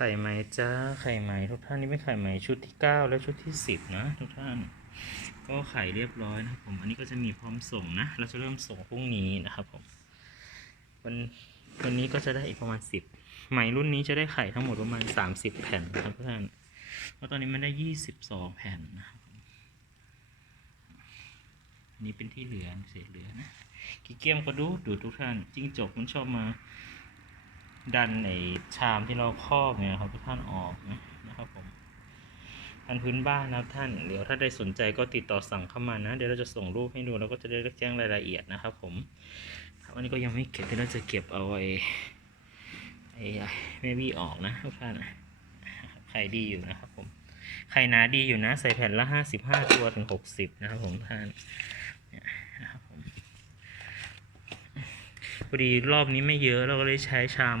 ข่ไหมจ้าไข่ไหมทุกท่านนี่เป็นไข่ไหมชุดที่เก้าและชุดที่สิบนะทุกท่าน ก็ไข่เรียบร้อยนะครับผมอันนี้ก็จะมีพร้อมส่งนะ เราจะเริ่มส่งพรุ่งนี้นะครับผมวันวันนี้ก็จะได้อีกประมาณสิบไหมรุ่นนี้จะได้ไข่ทั้งหมดประมาณสามสิบแผ่นนะครับทุกท่านเพราะตอนนี้มันได้ยี่สิบสองแผ่นนะครับนนี้เป็นที่เหลือเศษเหลือนะขี้เกียจก็ดูดูทุกท่านจิ้งจกมันชอบมา ดันไอชามที่เราครอบเนี่ยครับทุกท่านออกนะครับผมพันพื้นบ้านนะครับท่านเดี๋ยวถ้าได้สนใจก็ติดต่อสั่งเข้ามานะ เดี๋ยวเราจะส่งรูปให้ดูแล้วก็จะได้แจ้งรายละเอียดนะครับผมครับอันนี้ก็ยังไม่เก็บเดี๋ยวเราจะเก็บเอาไอ้ไอ้แม่บี้ออกนะทุกท่านไข่ดีอยู่นะครับผมไข่นาดีอยู่นะ ใส่แผ่นละห้าสิบห้าตัวถึงหกสิบนะครับผมท่านเนี่ยนะครับผม พอดีรอบนี้ไม่เยอะเราก็เลยใช้ชาม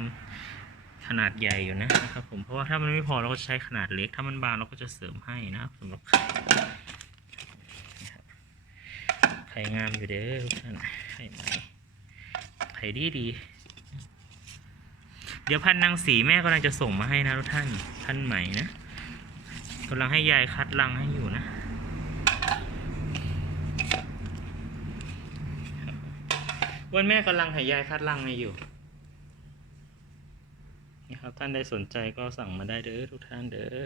ขนาดใหญ่อยู่นะครับผมเพราะว่าถ้ามันไม่พอเราก็ใช้ขนาดเล็ก ถ้ามันบางเราก็จะเสริมให้นะสำหรับไข่ครับไข่งามอยู่เด้อทุกท่านไข่ไหมไข่ดีดีเดี๋ยวพันนางสีแม่กำลังจะส่งมาให้นะทุกท่านพันใหม่นะกำลังให้ยายคัดรังให้อยู่นะ วันแม่กำลังหายายคัดลังให้อยู่นะครับท่านใดสนใจก็สั่งมาได้เด้อทุกท่านเด้อ